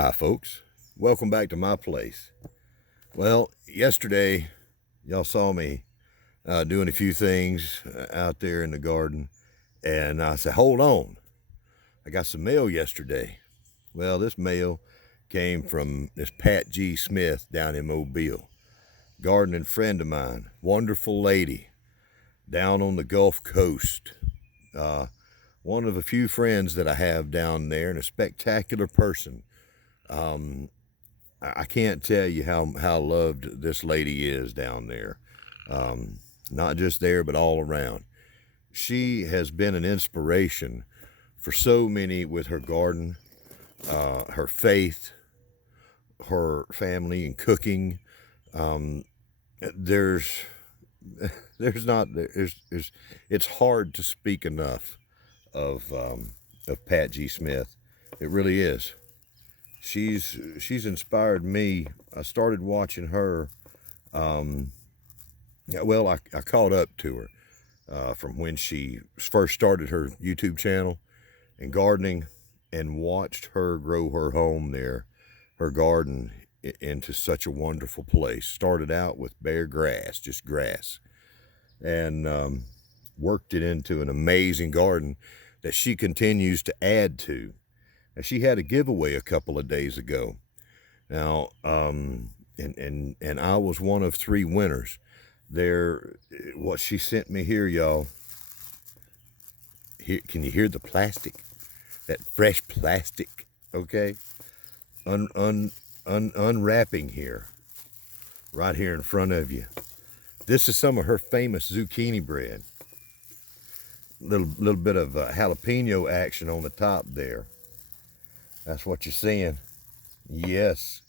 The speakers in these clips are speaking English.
Hi folks, welcome back to my place. Well, yesterday y'all saw me doing a few things out there in the garden, and I said, hold on, I got some mail yesterday. Well, this mail came from this Pat G. Smith down in Mobile, gardening friend of mine, wonderful lady down on the Gulf Coast. Uh, One of a few friends that I have down there, and a spectacular person. Um, I can't tell you how loved this lady is down there. Not just there, but all around. She has been an inspiration for so many with her garden, her faith, her family, and cooking. Um, there's, there's, it's hard to speak enough of Pat G. Smith. It really is. She's inspired me. I started watching her. Well, I caught up to her from when she first started her YouTube channel and gardening, and watched her grow her home there, her garden into such a wonderful place. Started out with bare grass, just grass, and worked it into an amazing garden that she continues to add to. Now, she had a giveaway a couple of days ago. Now, and I was one of three winners. There, what she sent me here, y'all. Here, can you hear the plastic? That fresh plastic, okay? Unwrapping here, right here in front of you. This is some of her famous zucchini bread. Little bit of jalapeno action on the top there. That's what you're seeing. Yes.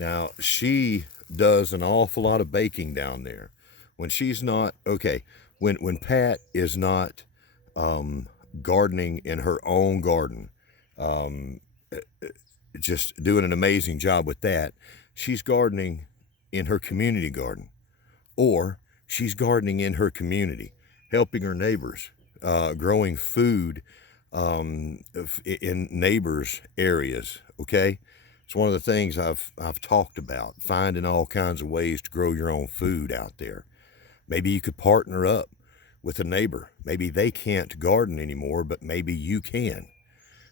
Now, she does an awful lot of baking down there. When she's not, okay, when Pat is not gardening in her own garden, just doing an amazing job with that, she's gardening in her community garden, or she's gardening in her community, helping her neighbors, growing food in neighbors' areas, okay? It's one of the things I've talked about, finding all kinds of ways to grow your own food out there. Maybe you could partner up with a neighbor. Maybe they can't garden anymore, but maybe you can.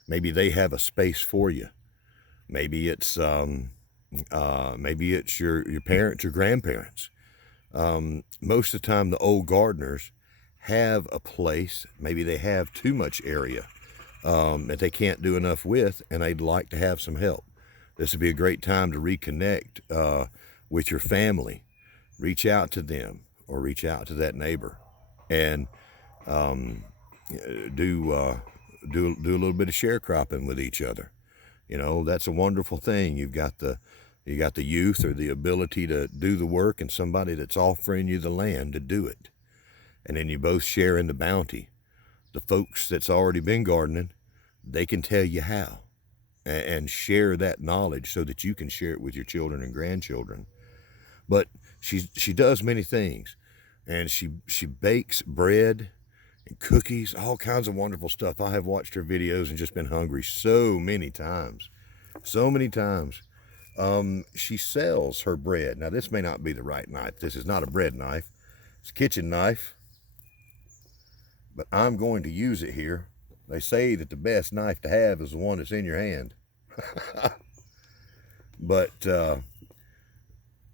Maybe they have a space for you. Maybe it's your parents, your grandparents. Most of the time, the old gardeners have a place. Maybe they have too much area that they can't do enough with, and they'd like to have some help. This would be a great time to reconnect with your family. Reach out to them, or reach out to that neighbor, and do a little bit of sharecropping with each other. You know, that's a wonderful thing. You got the youth, or the ability to do the work, and somebody that's offering you the land to do it, and then you both share in the bounty. The folks that's already been gardening, they can tell you how, and share that knowledge so that you can share it with your children and grandchildren. But she does many things, and she bakes bread and cookies, all kinds of wonderful stuff. I have watched her videos and just been hungry so many times. She sells her bread. Now, this may not be the right knife. This is not a bread knife. It's a kitchen knife, but I'm going to use it here. They say that the best knife to have is the one that's in your hand. But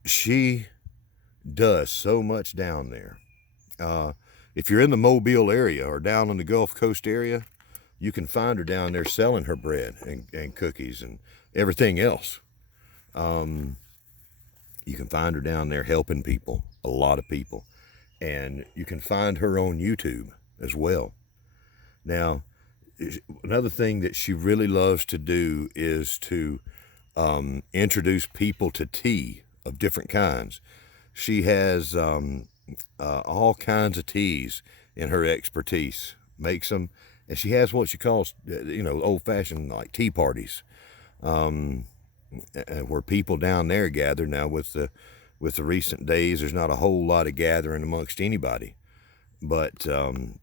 she does so much down there. If you're in the Mobile area or down on the Gulf Coast area, you can find her down there selling her bread and cookies and everything else. You can find her down there helping people, a lot of people. And you can find her on YouTube as well. Now, another thing that she really loves to do is to introduce people to tea of different kinds. She has all kinds of teas in her expertise, makes them, and she has what she calls, old-fashioned like tea parties, where people down there gather. Now, with the recent days, there's not a whole lot of gathering amongst anybody, but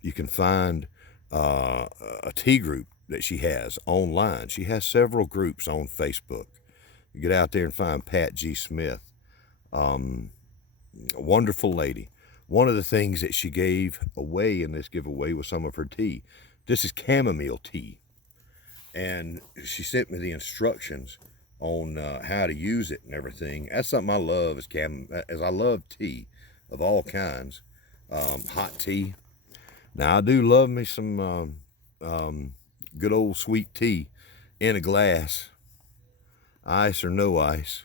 you can find a tea group that she has online. She has several groups on Facebook. You get out there and find Pat G. Smith. A wonderful lady. One of the things that she gave away in this giveaway was some of her tea. This is chamomile tea. And she sent me the instructions on how to use it and everything. That's something I love, as I love tea of all kinds. Hot tea. Now, I do love me some good old sweet tea in a glass, ice or no ice.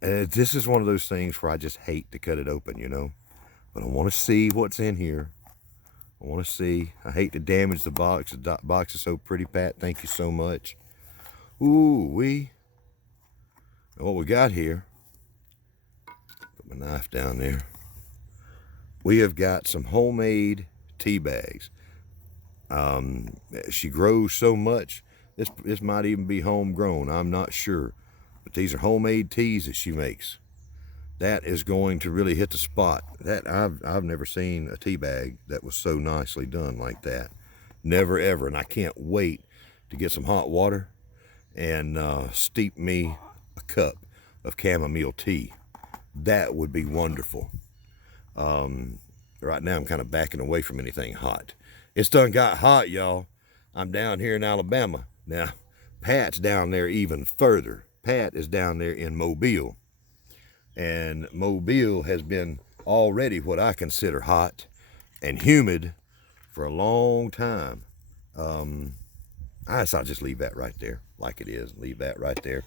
And this is one of those things where I just hate to cut it open, you know. But I want to see what's in here. I want to see. I hate to damage the box. The box is so pretty, Pat. Thank you so much. Ooh, what we got here. Put my knife down there. We have got some homemade tea bags. She grows so much. This might even be homegrown. I'm not sure. But these are homemade teas that she makes. That is going to really hit the spot. That I've never seen a tea bag that was so nicely done like that. Never ever. And I can't wait to get some hot water and steep me a cup of chamomile tea. That would be wonderful. Right now I'm kind of backing away from anything hot. It's done got hot, y'all. I'm down here in Alabama. Now, Pat's down there even further. Pat is down there in Mobile. And Mobile has been already what I consider hot and humid for a long time. I'll just leave that right there like it is. Leave that right there.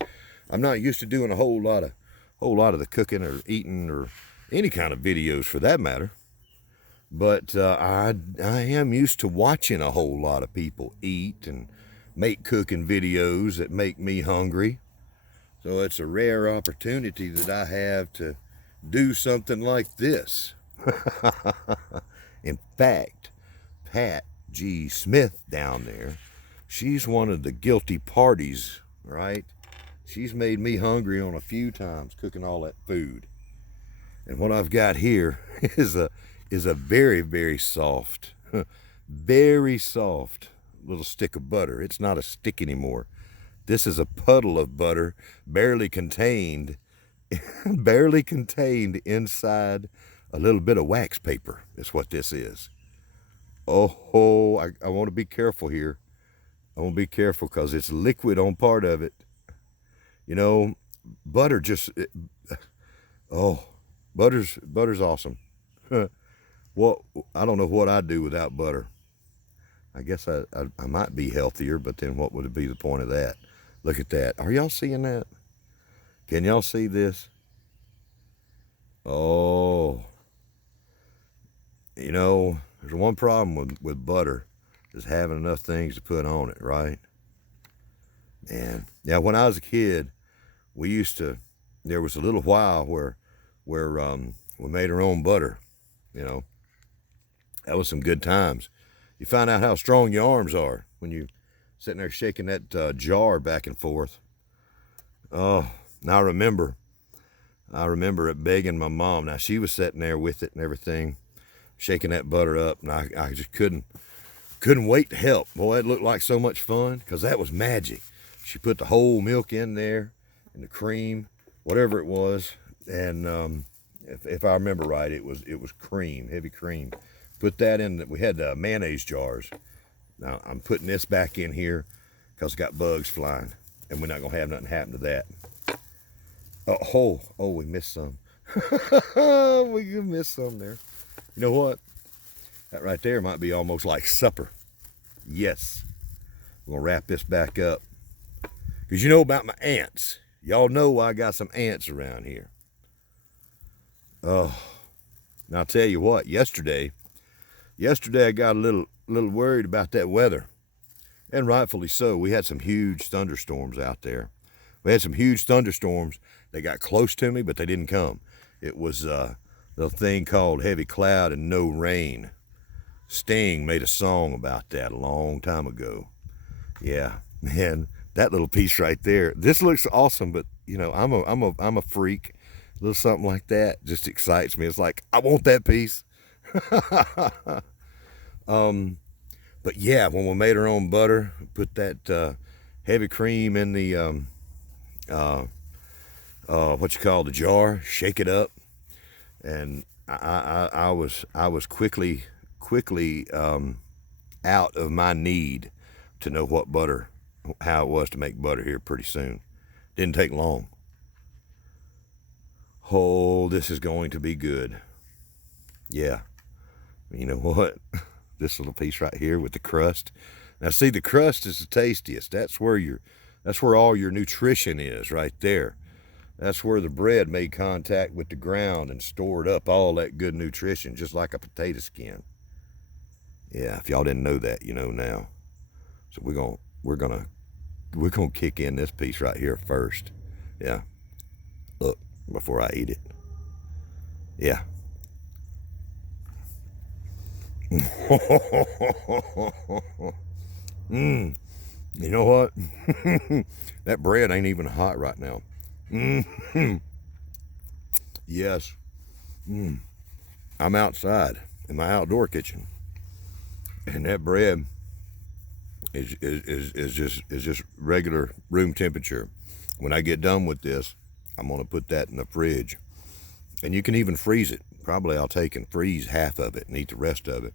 I'm not used to doing a whole lot of the cooking or eating or any kind of videos for that matter. But I am used to watching a whole lot of people eat and make cooking videos that make me hungry. So it's a rare opportunity that I have to do something like this. In fact, Pat G. Smith down there, she's one of the guilty parties, right? She's made me hungry on a few times cooking all that food. And what I've got here is a very, very soft, very soft little stick of butter. It's not a stick anymore. This is a puddle of butter, barely contained inside a little bit of wax paper is what this is. Oh, I want to be careful here. I want to be careful because it's liquid on part of it. You know, butter butter's awesome. Well, I don't know what I'd do without butter. I guess I might be healthier, but then what would be the point of that? Look at that. Are y'all seeing that? Can y'all see this? Oh. You know, there's one problem with butter is having enough things to put on it, right? Man. Yeah, when I was a kid, there was a little while where we made our own butter, you know. That was some good times. You find out how strong your arms are when you sitting there shaking that jar back and forth. Oh, now I remember it begging my mom. Now she was sitting there with it and everything, shaking that butter up, and I just couldn't wait to help. Boy, it looked like so much fun because that was magic. She put the whole milk in there and the cream, whatever it was, and if I remember right, it was cream, heavy cream. Put that in. We had mayonnaise jars. Now, I'm putting this back in here because it's got bugs flying, and we're not going to have nothing happen to that. Oh, we missed some. We missed some there. You know what? That right there might be almost like supper. Yes. We're going to wrap this back up. Because you know about my ants. Y'all know I got some ants around here. Oh, now I'll tell you what. Yesterday I got a little worried about that weather, and rightfully so. We had some huge thunderstorms out there. We had some huge thunderstorms. They got close to me, but they didn't come. It was a little thing called heavy cloud and no rain. Sting made a song about that a long time ago. Yeah, man, that little piece right there. This looks awesome, but you know, I'm a freak. A little something like that just excites me. It's like I want that piece. But yeah, when we made our own butter, put that heavy cream in the what you call the jar, shake it up, and I was quickly out of my need to know what butter, how it was to make butter here pretty soon. Didn't take long. Oh, this is going to be good. Yeah. You know what? This little piece right here with the crust. Now see, the crust is the tastiest. That's where all your nutrition is, right there. That's where the bread made contact with the ground and stored up all that good nutrition, just like a potato skin. Yeah, if y'all didn't know that, you know now. So we're gonna kick in this piece right here first. Yeah. Look, before I eat it. Yeah. You know what? That bread ain't even hot right now. Yes. I'm outside in my outdoor kitchen, and that bread is just regular room temperature. When I get done with this, I'm gonna put that in the fridge, and you can even freeze it. Probably I'll take and freeze half of it and eat the rest of it.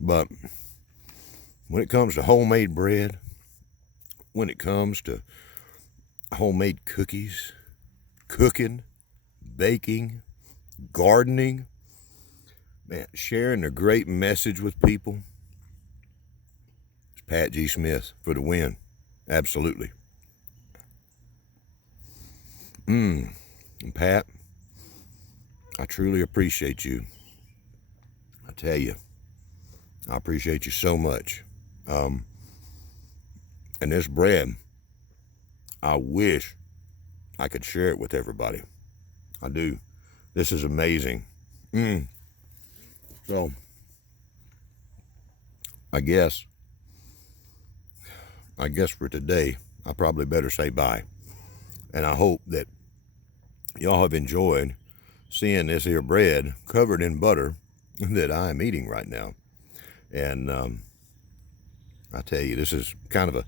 But when it comes to homemade bread, when it comes to homemade cookies, cooking, baking, gardening, man, sharing a great message with people, it's Pat G. Smith for the win. Absolutely. And Pat, I truly appreciate you. I tell you, I appreciate you so much. And this bread, I wish I could share it with everybody. I do. This is amazing. So, I guess for today, I probably better say bye. And I hope that y'all have enjoyed seeing this here bread covered in butter that I am eating right now. And I tell you, this is kind of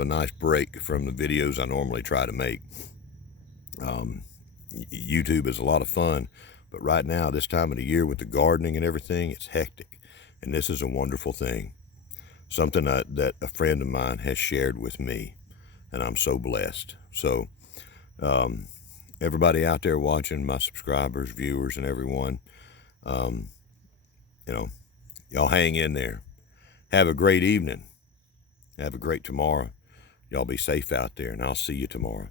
a nice break from the videos I normally try to make. YouTube is a lot of fun, but right now, this time of the year with the gardening and everything, it's hectic. And this is a wonderful thing. Something that a friend of mine has shared with me, and I'm so blessed. So, everybody out there watching, my subscribers, viewers, and everyone, y'all hang in there. Have a great evening. Have a great tomorrow. Y'all be safe out there, and I'll see you tomorrow.